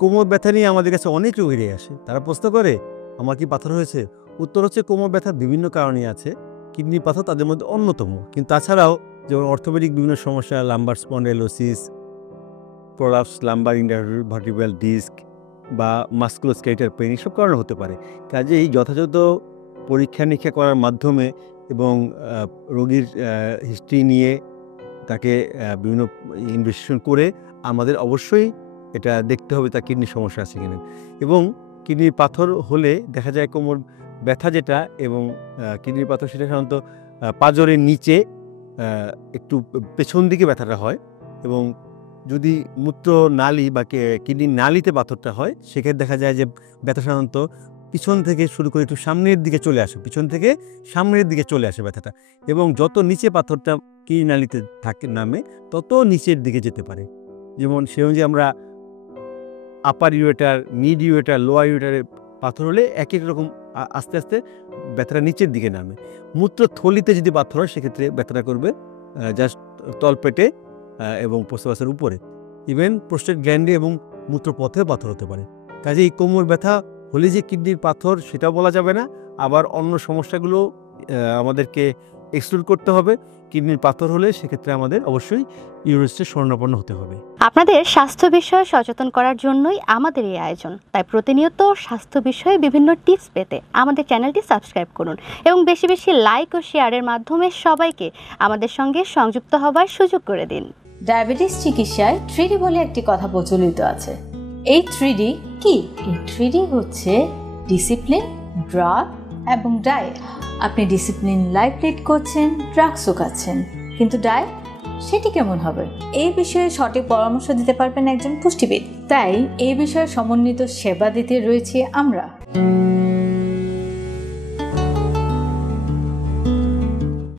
কোমর ব্যথা নিয়ে আমাদের কাছে অনেক রোগীরাই আসে, তারা প্রশ্ন করে আমার কি পাথর হয়েছে। উত্তর হচ্ছে কোমর ব্যথা বিভিন্ন কারণে আছে, কিডনি পাথর তাদের মধ্যে অন্যতম। কিন্তু তাছাড়াও যেমন অর্থোপেডিক বিভিন্ন সমস্যা, lumber spondylosis, prolapse lumber intervertebral disk বা মাস্কুলোস্কেলেটাল পেইন, এসব কারণে হতে পারে। কাজেই যথাযথ পরীক্ষা নিরীক্ষা করার মাধ্যমে এবং রোগীর হিস্ট্রি নিয়ে তাকে বিভিন্ন ইনভেস্টিগেশন করে আমাদের অবশ্যই এটা দেখতে হবে তার কিডনির সমস্যা আছে কিনা। এবং কিডনির পাথর হলে দেখা যায় কোমর ব্যথা যেটা এবং কিডনির পাথর সেটা সাধারণত পাঁজরের নিচে একটু পেছন দিকে ব্যথাটা হয়। এবং যদি মূত্র নালী বা কিডনির নালীতে পাথরটা হয় সেক্ষেত্রে দেখা যায় যে ব্যথা সাধারণত পিছন থেকে শুরু করে একটু সামনের দিকে চলে আসে, পিছন থেকে সামনের দিকে চলে আসে ব্যথাটা। এবং যত নিচে পাথরটা কিডনি নালীতে থাকে নামে তত নিচের দিকে যেতে পারে। যেমন সে অনুযায়ী আমরা আপার ইউরেটার, মিড ইউরেটার, লোয়ার ইউরেটারে পাথর হলে এক এক রকম আস্তে আস্তে ব্যথাটা নিচের দিকে নামে। মূত্রথলিতে যদি পাথর হয় সেক্ষেত্রে ব্যথাটা করবে জাস্ট তলপেটে এবং প্রস্রাবের উপরে। ইভেন প্রোস্টেট গ্ল্যান্ডে এবং মূত্রপথেও পাথর হতে পারে। কাজে এই কোমর ব্যথা হলে যে কিডনির পাথর সেটা বলা যাবে না, আবার অন্য সমস্যাগুলো আমাদেরকে এক্সক্লুড করতে হবে। কিডনির পাথর হলে সেক্ষেত্রে আমাদের অবশ্যই ইউরোলজিস্টের শরণাপন্ন হতে হবে। আপনাদের স্বাস্থ্য বিষয়ে সচেতন করার জন্যই আমাদের এই আয়োজন। তাই প্রতিনিয়ত স্বাস্থ্য বিষয়ে বিভিন্ন টিপস পেতে আমাদের চ্যানেলটি সাবস্ক্রাইব করুন এবং বেশি বেশি লাইক ও শেয়ারের মাধ্যমে সবাইকে আমাদের সঙ্গে সংযুক্ত হবার সুযোগ করে দিন। ডায়াবেটিস চিকিৎসায় 3D বলে একটি কথা প্রচলিত আছে। এই 3D কি? এই 3D হচ্ছে ডিসিপ্লিন, ড্রাগ এবং ডায়েট। আপনি ডিসিপ্লিন লাইফ লিড করছেন, ড্রাগসও খাচ্ছেন, কিন্তু ডায়েট সেটি কেমন হবে? এই বিষয়ে সঠিক পরামর্শ দিতে পারবেন একজন পুষ্টিবিদ। তাই এই বিষয়ে সমন্বিত সেবা দিতে রয়েছে আমরা।